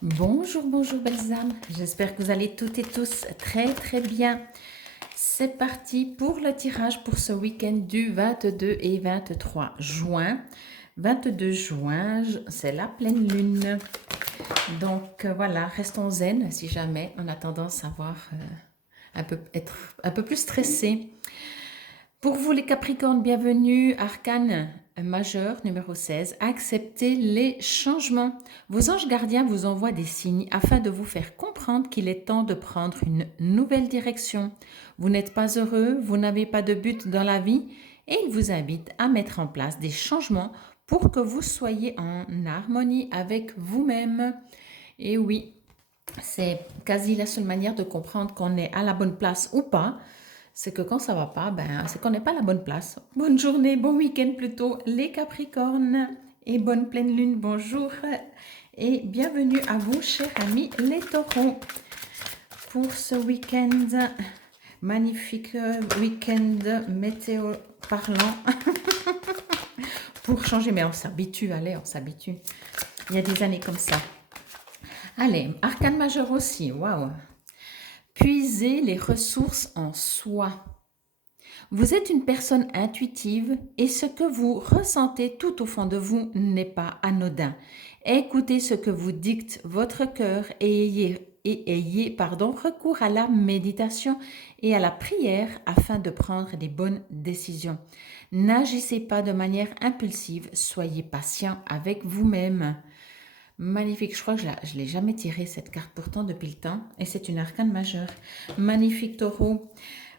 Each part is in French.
Bonjour, bonjour belles âmes. J'espère que vous allez toutes et tous très très bien. C'est parti pour le tirage pour ce week-end du 22 et 23 juin. 22 juin, c'est la pleine lune. Donc voilà, restons zen si jamais on a tendance à être un peu plus stressé. Pour vous les Capricornes, bienvenue, arcane majeur numéro 16, acceptez les changements. Vos anges gardiens vous envoient des signes afin de vous faire comprendre qu'il est temps de prendre une nouvelle direction. Vous n'êtes pas heureux, vous n'avez pas de but dans la vie et ils vous invitent à mettre en place des changements pour que vous soyez en harmonie avec vous-même. Et oui, c'est quasi la seule manière de comprendre qu'on est à la bonne place ou pas. C'est que quand ça va pas, c'est qu'on n'est pas à la bonne place. Bonne journée, bon week-end plutôt, les Capricornes. Et bonne pleine lune, bonjour. Et bienvenue à vous, chers amis, les taureaux. Pour ce week-end, magnifique week-end météo parlant. Pour changer, mais on s'habitue, allez, on s'habitue. Il y a des années comme ça. Allez, arcane majeur aussi, waouh. Puisez les ressources en soi. Vous êtes une personne intuitive et ce que vous ressentez tout au fond de vous n'est pas anodin. Écoutez ce que vous dicte votre cœur et ayez recours à la méditation et à la prière afin de prendre des bonnes décisions. N'agissez pas de manière impulsive, soyez patient avec vous-même. Magnifique, je crois que je ne l'ai jamais tiré cette carte pourtant depuis le temps et c'est une arcane majeure. Magnifique taureau,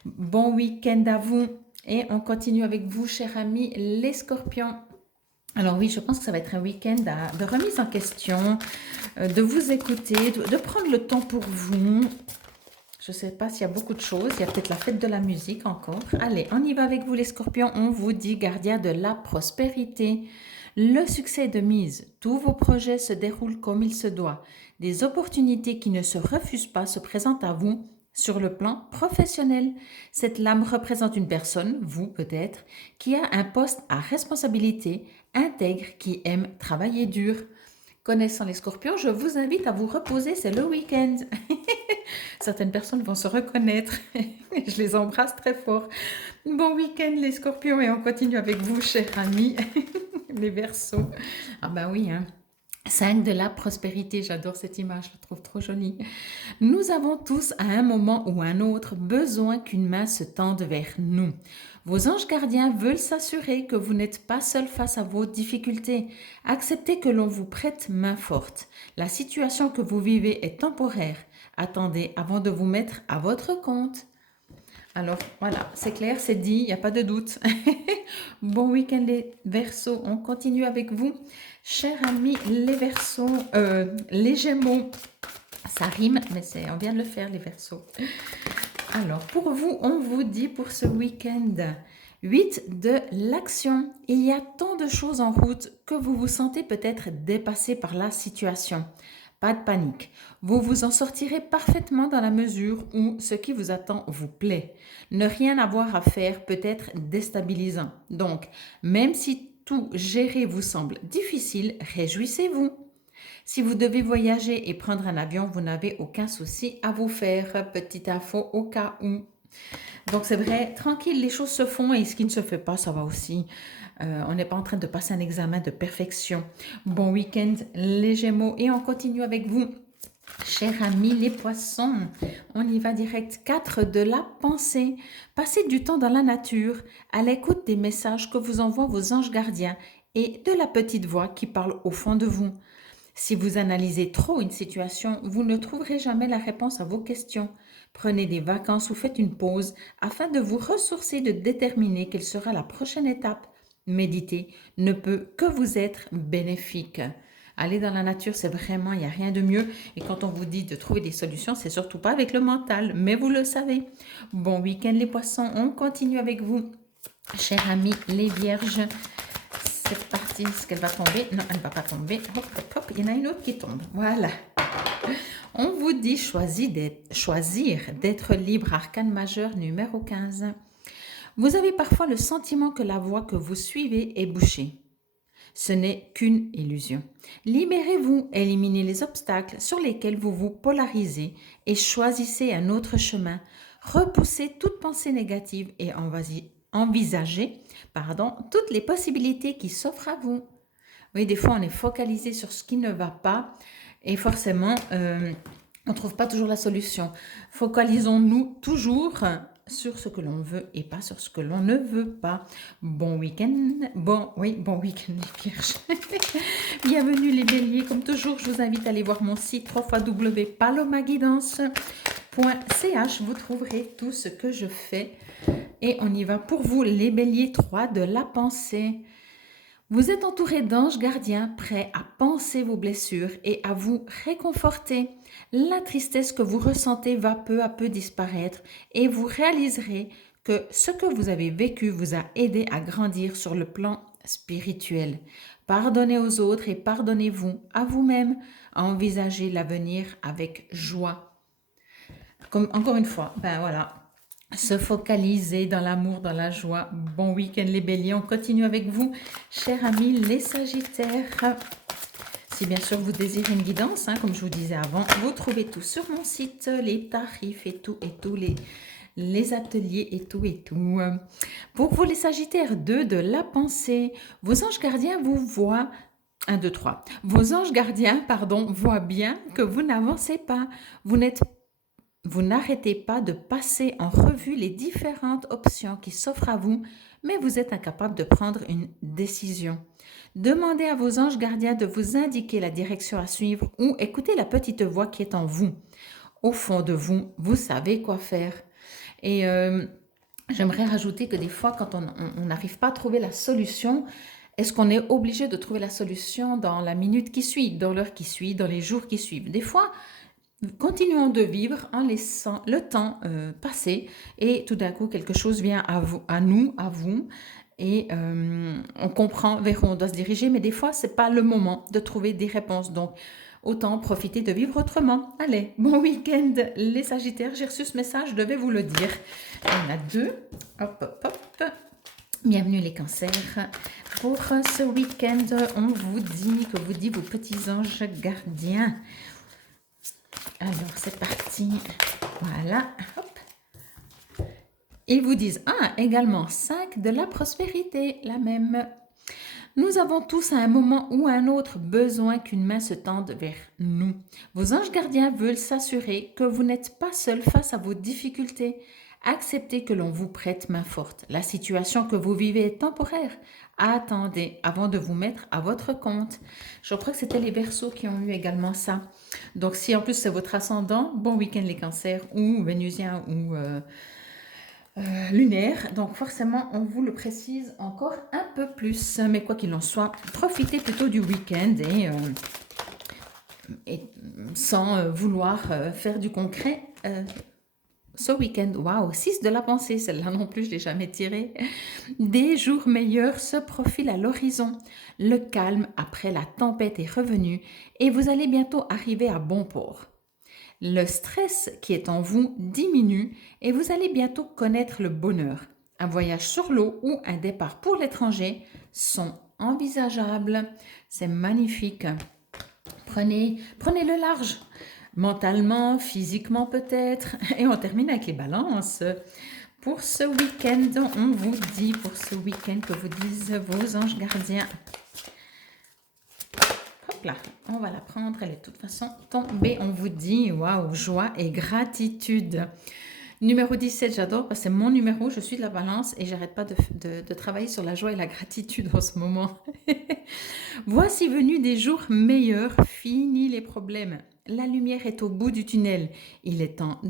bon week-end à vous et on continue avec vous chers amis les scorpions. Alors oui, je pense que ça va être un week-end de remise en question, de vous écouter, de prendre le temps pour vous. Je ne sais pas s'il y a beaucoup de choses, il y a peut-être la fête de la musique encore. Allez, on y va avec vous les scorpions, on vous dit gardien de la prospérité. Le succès est de mise, tous vos projets se déroulent comme il se doit. Des opportunités qui ne se refusent pas se présentent à vous sur le plan professionnel. Cette lame représente une personne, vous peut-être, qui a un poste à responsabilité, intègre, qui aime travailler dur. Connaissant les scorpions, je vous invite à vous reposer, c'est le week-end. Certaines personnes vont se reconnaître. Je les embrasse très fort. Bon week-end les scorpions et on continue avec vous, chers amis, les Verseaux. Ah bah oui, hein. 5 de la prospérité, j'adore cette image, je la trouve trop jolie. Nous avons tous à un moment ou un autre besoin qu'une main se tende vers nous. Vos anges gardiens veulent s'assurer que vous n'êtes pas seul face à vos difficultés. Acceptez que l'on vous prête main forte. La situation que vous vivez est temporaire. Attendez avant de vous mettre à votre compte. Alors voilà, c'est clair, c'est dit, il n'y a pas de doute. Bon week-end les Verseaux, on continue avec vous. Chers amis les Verseaux, les Gémeaux, ça rime, mais on vient de le faire les Verseaux. Alors pour vous, on vous dit pour ce week-end 8 de l'action. Il y a tant de choses en route que vous vous sentez peut-être dépassé par la situation. Pas de panique. Vous vous en sortirez parfaitement dans la mesure où ce qui vous attend vous plaît. Ne rien avoir à faire peut être déstabilisant. Donc, même si tout gérer vous semble difficile, réjouissez-vous. Si vous devez voyager et prendre un avion, vous n'avez aucun souci à vous faire. Petite info au cas où. Donc c'est vrai, tranquille, les choses se font et ce qui ne se fait pas, ça va aussi. On n'est pas en train de passer un examen de perfection. Bon week-end les Gémeaux et on continue avec vous. Chers amis les poissons, on y va direct. 4 de la pensée. Passez du temps dans la nature, à l'écoute des messages que vous envoient vos anges gardiens et de la petite voix qui parle au fond de vous. Si vous analysez trop une situation, vous ne trouverez jamais la réponse à vos questions. Prenez des vacances ou faites une pause afin de vous ressourcer, de déterminer quelle sera la prochaine étape. Méditer ne peut que vous être bénéfique. Aller dans la nature, c'est vraiment, il n'y a rien de mieux. Et quand on vous dit de trouver des solutions, c'est surtout pas avec le mental, mais vous le savez. Bon week-end les poissons, on continue avec vous. Chers amis les vierges, c'est parti, est-ce qu'elle va tomber? Non, elle ne va pas tomber. Hop, hop, hop, il y en a une autre qui tombe. Voilà. On vous dit choisir d'être libre, arcane majeur numéro 15. Vous avez parfois le sentiment que la voie que vous suivez est bouchée. Ce n'est qu'une illusion. Libérez-vous, éliminez les obstacles sur lesquels vous vous polarisez et choisissez un autre chemin. Repoussez toute pensée négative et envisagez toutes les possibilités qui s'offrent à vous. Oui, des fois, on est focalisé sur ce qui ne va pas et forcément, on ne trouve pas toujours la solution. Focalisons-nous toujours sur ce que l'on veut et pas sur ce que l'on ne veut pas. Bon week-end. Bon week-end les vierges. Bienvenue les béliers. Comme toujours, je vous invite à aller voir mon site www.palomaguidance.ch. Vous trouverez tout ce que je fais. Et on y va pour vous, les béliers 3 de la pensée. Vous êtes entouré d'anges gardiens prêts à panser vos blessures et à vous réconforter. La tristesse que vous ressentez va peu à peu disparaître et vous réaliserez que ce que vous avez vécu vous a aidé à grandir sur le plan spirituel. Pardonnez aux autres et pardonnez-vous à vous-même. Envisagez l'avenir avec joie. Encore une fois, se focaliser dans l'amour, dans la joie. Bon week-end les béliers, on continue avec vous, chers amis les sagittaires. Si bien sûr vous désirez une guidance, comme je vous disais avant, vous trouvez tout sur mon site, les tarifs et tout, les ateliers et tout. Pour vous les sagittaires 2 de la pensée, vos anges gardiens vous voient. 1, 2, 3. Vos anges gardiens, voient bien que vous n'avancez pas. Vous n'arrêtez pas de passer en revue les différentes options qui s'offrent à vous, mais vous êtes incapable de prendre une décision. Demandez à vos anges gardiens de vous indiquer la direction à suivre ou écoutez la petite voix qui est en vous. Au fond de vous, vous savez quoi faire. Et j'aimerais rajouter que des fois, quand on n'arrive pas à trouver la solution, est-ce qu'on est obligé de trouver la solution dans la minute qui suit, dans l'heure qui suit, dans les jours qui suivent? Des fois, continuons de vivre en laissant le temps passer et tout d'un coup quelque chose vient à vous et on comprend vers où on doit se diriger, mais des fois c'est pas le moment de trouver des réponses, donc autant profiter de vivre autrement. Allez, bon week-end les sagittaires, j'ai reçu ce message, je devais vous le dire. Il y en a 2, hop. Bienvenue les cancers. Pour ce week-end, on vous dit vos petits anges gardiens. Alors, c'est parti. Voilà. Hop. Ils vous disent, également 5 de la prospérité, la même. Nous avons tous à un moment ou à un autre besoin qu'une main se tende vers nous. Vos anges gardiens veulent s'assurer que vous n'êtes pas seul face à vos difficultés. Acceptez que l'on vous prête main forte. La situation que vous vivez est temporaire. Attendez avant de vous mettre à votre compte. Je crois que c'était les Verseaux qui ont eu également ça. Donc, si en plus c'est votre ascendant, bon week-end les cancers ou vénusien ou lunaire. Donc, forcément, on vous le précise encore un peu plus. Mais quoi qu'il en soit, profitez plutôt du week-end et sans vouloir faire du concret. Ce week-end, waouh, 6 de la pensée, celle-là non plus, je ne l'ai jamais tirée. Des jours meilleurs se profilent à l'horizon. Le calme après la tempête est revenu et vous allez bientôt arriver à bon port. Le stress qui est en vous diminue et vous allez bientôt connaître le bonheur. Un voyage sur l'eau ou un départ pour l'étranger sont envisageables. C'est magnifique. Prenez-le large. Mentalement, physiquement peut-être. Et on termine avec les balances. Pour ce week-end, on vous dit, que vous disent vos anges gardiens. Hop là, on va la prendre, elle est de toute façon tombée. On vous dit, waouh, joie et gratitude. Numéro 17, j'adore parce que c'est mon numéro, je suis de la balance et j'arrête pas de travailler sur la joie et la gratitude en ce moment. Voici venus des jours meilleurs, fini les problèmes. La lumière est au bout du tunnel. Il est temps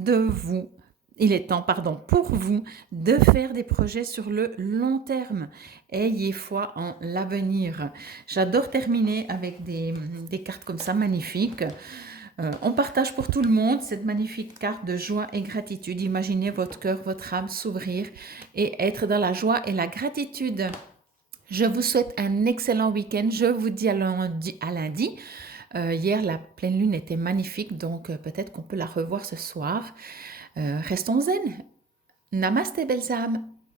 pour vous de faire des projets sur le long terme. Ayez foi en l'avenir. J'adore terminer avec des cartes comme ça, magnifiques. On partage pour tout le monde cette magnifique carte de joie et gratitude. Imaginez votre cœur, votre âme s'ouvrir et être dans la joie et la gratitude. Je vous souhaite un excellent week-end. Je vous dis à lundi. Hier, la pleine lune était magnifique, donc peut-être qu'on peut la revoir ce soir. Restons zen. Namasté, belles âmes.